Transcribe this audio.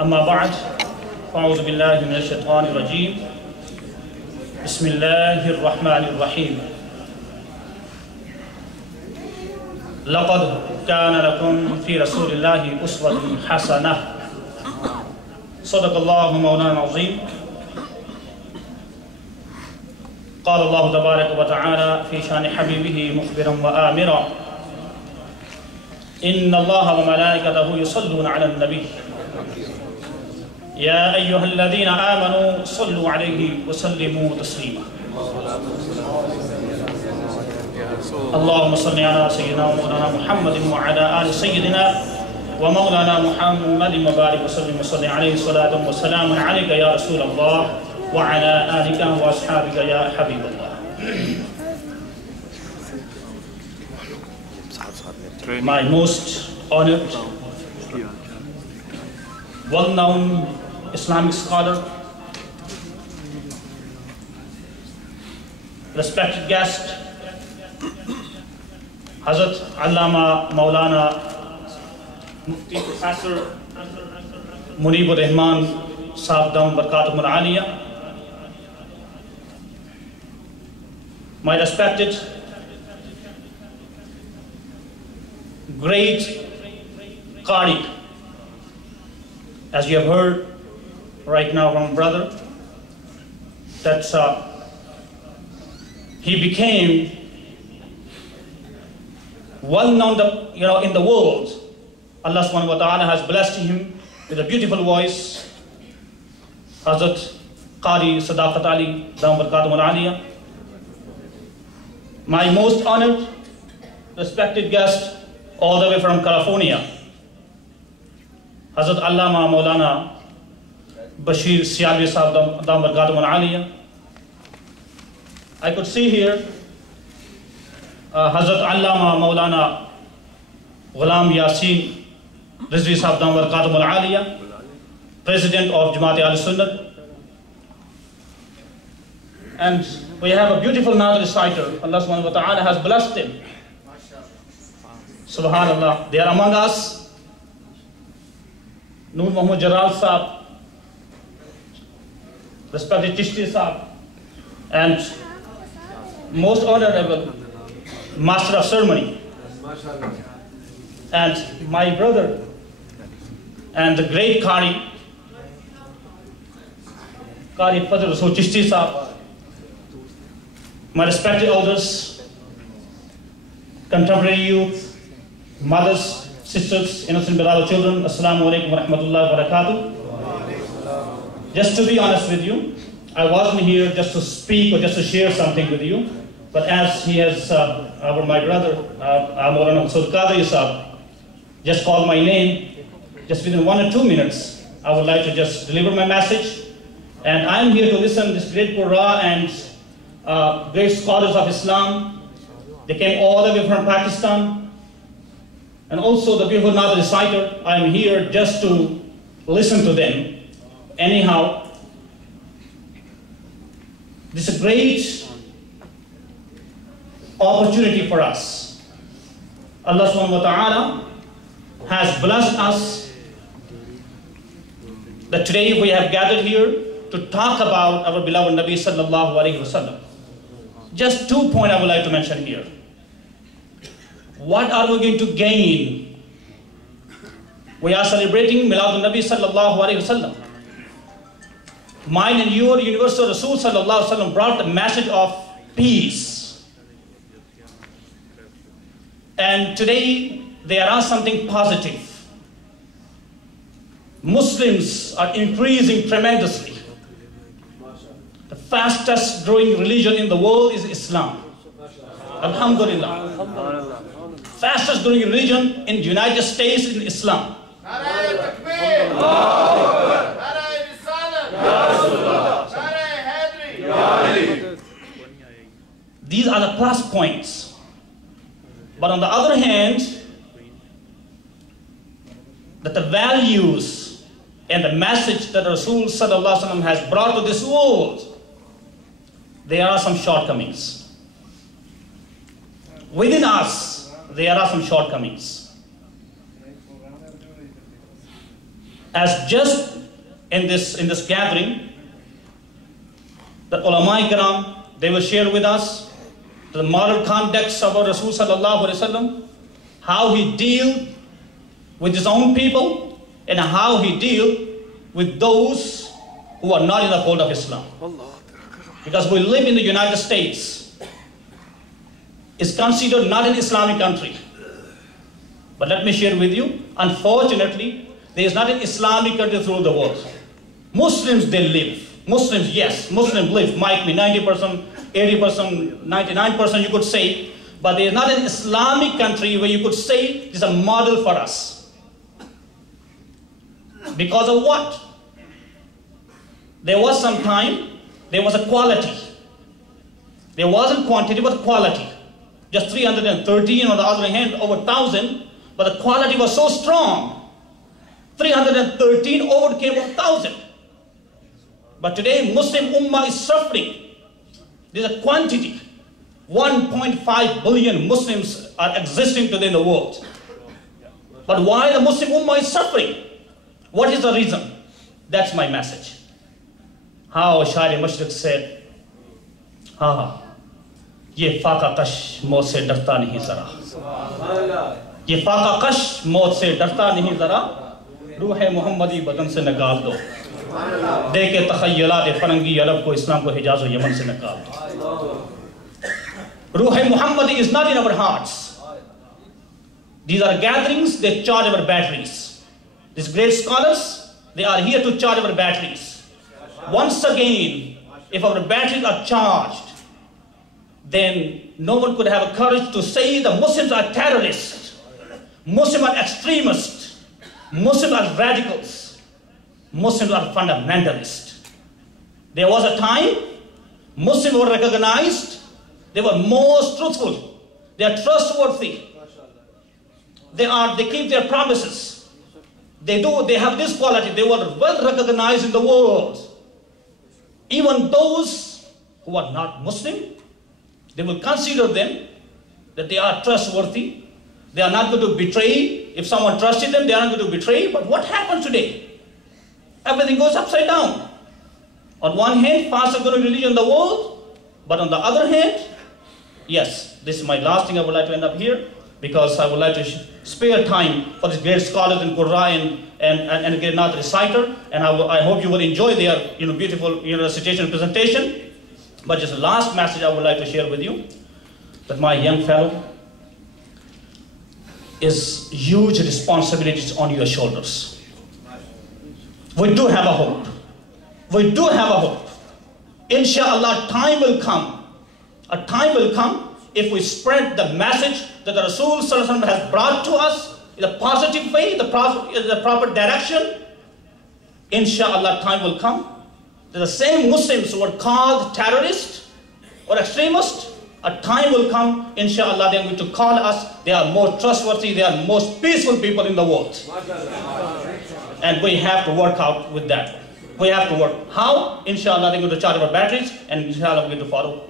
أما بعد فأعوذ بالله من الشيطان الرجيم بسم الله الرحمن الرحيم لقد كان لكم في رسول الله أسوة حسنة صدق الله مولانا العظيم. قال الله تبارك وتعالى في شان حبيبه مخبرا وآمرا إن الله وملائكته يصلون على النبي يا أيها الذين آمنوا صلوا عليه وسلموا تسليما. اللهم صل على سيدنا ومولانا محمد وعلى آل سيدنا ومولانا محمد وبارك وسلم وصل عليه صلاة وسلام عليك يا رسول الله وعلى آلك وأصحابك يا حبيب الله. My most honored, well-known Islamic scholar, respected guest, Hazrat Allama Maulana Mufti Professor Munibur Rahman Sahab Dam Barakatum Al-Aliyah, my respected, great Qari, as you have heard right now from brother, that he became well known in the world. Allah subhanahu wa ta'ala has blessed him with a beautiful voice. Hazrat Qari Sadaqat Ali Dam Barakatum Al-Aliyah, my most honored, respected guest all the way from California, Hazrat Allama Maulana Bashir Sialvi Sahab Dam Barakatum Al-Aliyah. I could see here Hazrat Allama Maulana Ghulam Yasin Rizvi Sahab Dam Barakatum Al-Aliyah, President of Jamat Sunnat. And we have a beautiful Naad reciter. Allah subhanahu wa ta'ala has blessed him. Subhanallah. They are among us. Noor Muhammad Jalal Sahab, respected Chishti Sahab, and most honorable Master of Ceremony, and my brother, and the great Qari Fazl Rasul Chishti Sahab, my respected elders, contemporary youth, mothers, sisters, innocent beloved children, Assalamu alaikum wa rahmatullahi wa barakatuh. Just to be honest with you, I wasn't here just to speak or just to share something with you, but as he has, my brother, Maulana Masud Qadri Sahab, just called my name, just within 1 or 2 minutes, I would like to just deliver my message. And I'm here to listen to this great Qur'an and great scholars of Islam. They came all the way from Pakistan. And also the beautiful Naad reciter. I'm here just to listen to them. Anyhow, this is a great opportunity for us. Allah subhanahu wa ta'ala has blessed us that today we have gathered here to talk about our beloved Nabi sallallahu alaihi wasallam. Just 2 points I would like to mention here. What are we going to gain? We are celebrating Milad Nabi sallallahu alaihi wasallam. Mine and your universal Rasul sallallahu alaihi wasallam brought the message of peace. And today there are something positive. Muslims are increasing tremendously. The fastest growing religion in the world is Islam. Alhamdulillah. Fastest growing religion in the United States is Islam. These are the plus points. But on the other hand, that the values and the message that Rasul sallallahu alaihi wasallam has brought to this world, there are some shortcomings. Within us, there are some shortcomings. as just in this gathering, the ulama kiram, they will share with us the moral conduct of our Rasul sallallahu alaihi wasallam, how he deal with his own people and how he deal with those who are not in the fold of Islam. Because we live in the United States, it's considered not an Islamic country. But let me share with you, unfortunately, there is not an Islamic country through the world. Muslims, they live. Muslims, yes, Muslims live, might be 90%, 80%, 99% you could say, but there is not an Islamic country where you could say it is a model for us. Because of what? There was some time, there was a quality. There wasn't quantity, but quality. Just 313, on the other hand, over 1,000, but the quality was so strong. 313 overcame 1,000. But today, Muslim Ummah is suffering. There's a quantity. 1.5 billion Muslims are existing today in the world. But why the Muslim Ummah is suffering? What is the reason? That's my message. How Shair Mashriq said, ye faqa kash maut se darta nahi zara. Ye faqa kash maut se darta nahi zara. Ruh-e Muhammadi badan se nikal do. Deke takhayyulat farangi arab ko Islam ko Hijaz o Yaman se nikal do. Ruh-e Muhammadi is not in our hearts. These are gatherings, they charge our batteries. These great scholars, they are here to charge our batteries. Once again, if our batteries are charged, then no one could have a courage to say the Muslims are terrorists, Muslims are extremists, Muslims are radicals, Muslims are fundamentalists. There was a time Muslims were recognized, they were most truthful, they are trustworthy, they keep their promises. They have this quality, they were well recognized in the world. Even those who are not Muslim, they will consider them that they are trustworthy. They are not going to betray. If someone trusted them, they are not going to betray. But what happens today? Everything goes upside down. On one hand, fast growing religion in the world, but on the other hand, yes, this is my last thing I would like to end up here, because I would like to spare time for these great scholars in Quran and great Naat reciter, and I hope you will enjoy their beautiful recitation and presentation. But just the last message I would like to share with you, that my young fellow, is huge responsibilities on your shoulders. We do have a hope. We do have a hope. Inshallah, time will come. A time will come if we spread the message that the Rasul Sallallahu Alaihi Wasallam has brought to us in a positive way, the proper direction. Inshallah, time will come. The same Muslims who are called terrorists or extremists, a time will come, inshallah, they are going to call us, they are more trustworthy, they are most peaceful people in the world. And we have to work out with that. We have to work. How? Inshallah, they're going to charge our batteries, and inshallah, we're going to follow.